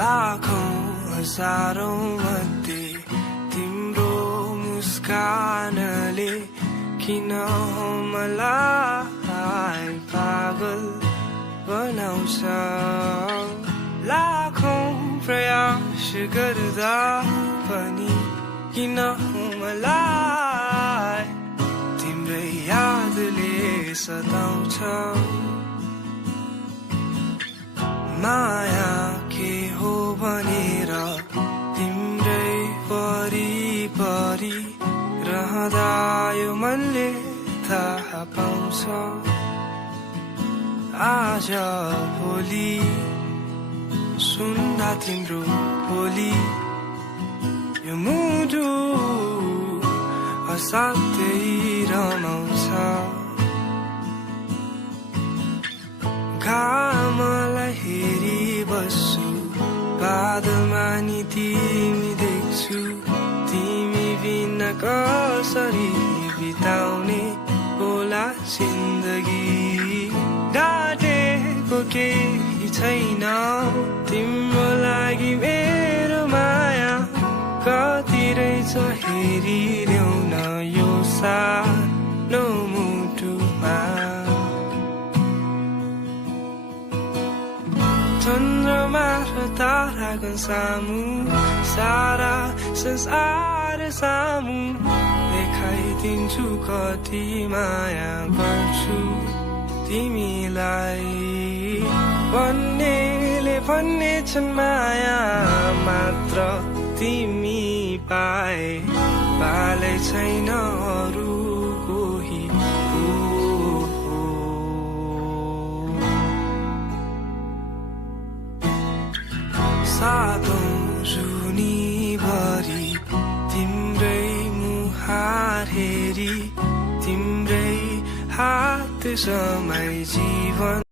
लाखौं हजारौं मध्ये तिम्रो मुस्कानले किन मलाई पागल बनाउँछ लाखौं प्रयास गर्दा पनि किन मलाई तिम्रै यादले सताउँछ माया के हो भनेर तिम्रै वरिपरि रहँदा यो मनले थाहा पाउँछ आज भोलि सुन्दा तिम्रो बोली यो मुटु असाध्यै रमाउँछ घामलाई हेरी बस्छु बादलमा नि तिमी देख्छु तिमी बिना कसरी बिताउने होला जिन्दगी डाटेको केही छैन तिम्रो लागि मेरो माया कति रहेछ हेरिदेऊ न यो सानो मुटुमा चन्द्रमा र ताराको सामु सारा संसार सामु देखाइदिन्छु कति माया गर्छु तिमीलाई भन्नेले भन्ने छन् माया मात्र तिमी पाए पालै छैन अरू कोही सातौं जुनीभरि तिम्रै मुहार हेरी तिम्रै हात समाई जीवन